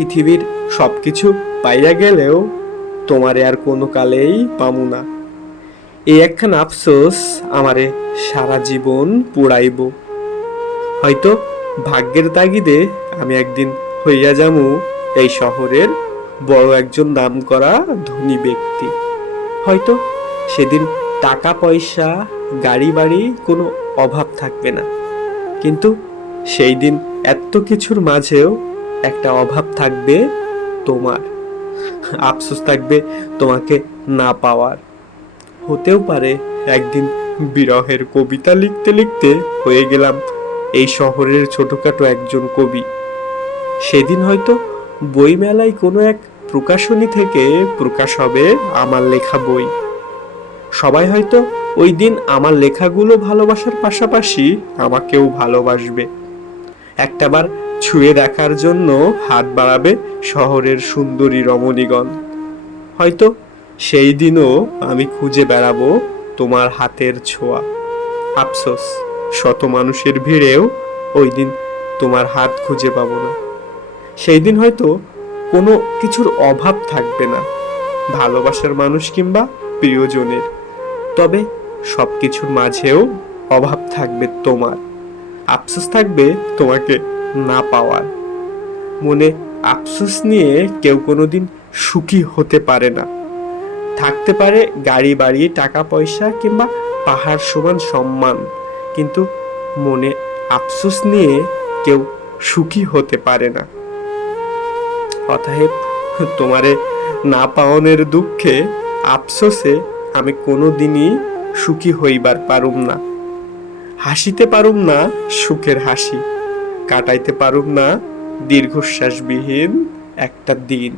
পৃথিবীর সবকিছু পাইয়া গেলেও তোমারে আর কোনো কালেই পামু না। এই একখান আফসোস আমারে সারা জীবন পুড়াইব। হয়তো ভাগ্যের তাগিদে আমি একদিন হইয়া যামু এই শহরের বড় একজন নামকরা ধনী ব্যক্তি। হয়তো সেদিন টাকা পয়সা গাড়ি বাড়ি কোনো অভাব থাকবে না, কিন্তু সেই দিন এত কিছুর মাঝেও একটা অভাব থাকবে তোমার। আফসোস থাকবে তোমাকে না পাওয়ার। হতেও পারে একদিন বিরহের কবিতা লিখতে লিখতে হয়ে গেলাম এই শহরের ছোটখাটো একজন কবি। সেদিন হয়তো বইমেলায় কোনো এক প্রকাশনী থেকে প্রকাশ হবে আমার লেখা বই। সবাই হয়তো ওই দিন আমার লেখাগুলো ভালোবাসার পাশাপাশি আমাকেও ভালোবাসবে। একটাবার ছুঁয়ে দেখার জন্য হাত বাড়াবে শহরের সুন্দরী রমণীগণ। হয়তো সেই দিনও আমি খুঁজে বেড়াবো তোমার হাতের ছোঁয়া। আফসোস, শত মানুষের ভিড়েও ওই দিন তোমার হাত খুঁজে পাবো না। সেই দিন হয়তো কোনো কিছুর অভাব থাকবে না, ভালোবাসার মানুষ কিংবা প্রিয়জনের। তবে সব কিছুর মাঝেও অভাব থাকবে তোমার। আফসোস থাকবে তোমাকে না পাওয়ার। মনে আফসোস নিয়ে কেউ কোনোদিন সুখী হতে পারে না। থাকতে পারে গাড়ি বাড়ি টাকা পয়সা কিংবা পাহাড় সমান সম্মান, কিন্তু মনে আফসোস নিয়ে কেউ সুখী হতে পারে না। অতএব তোমারে না পাওনের দুঃখে আফসোসে আমি কোনোদিনই সুখী হইবার পারুম না। হাসিতে পারুম না সুখের হাসি, কাটাইতে পারুম না দীর্ঘশ্বাসবিহীন একটা দিন।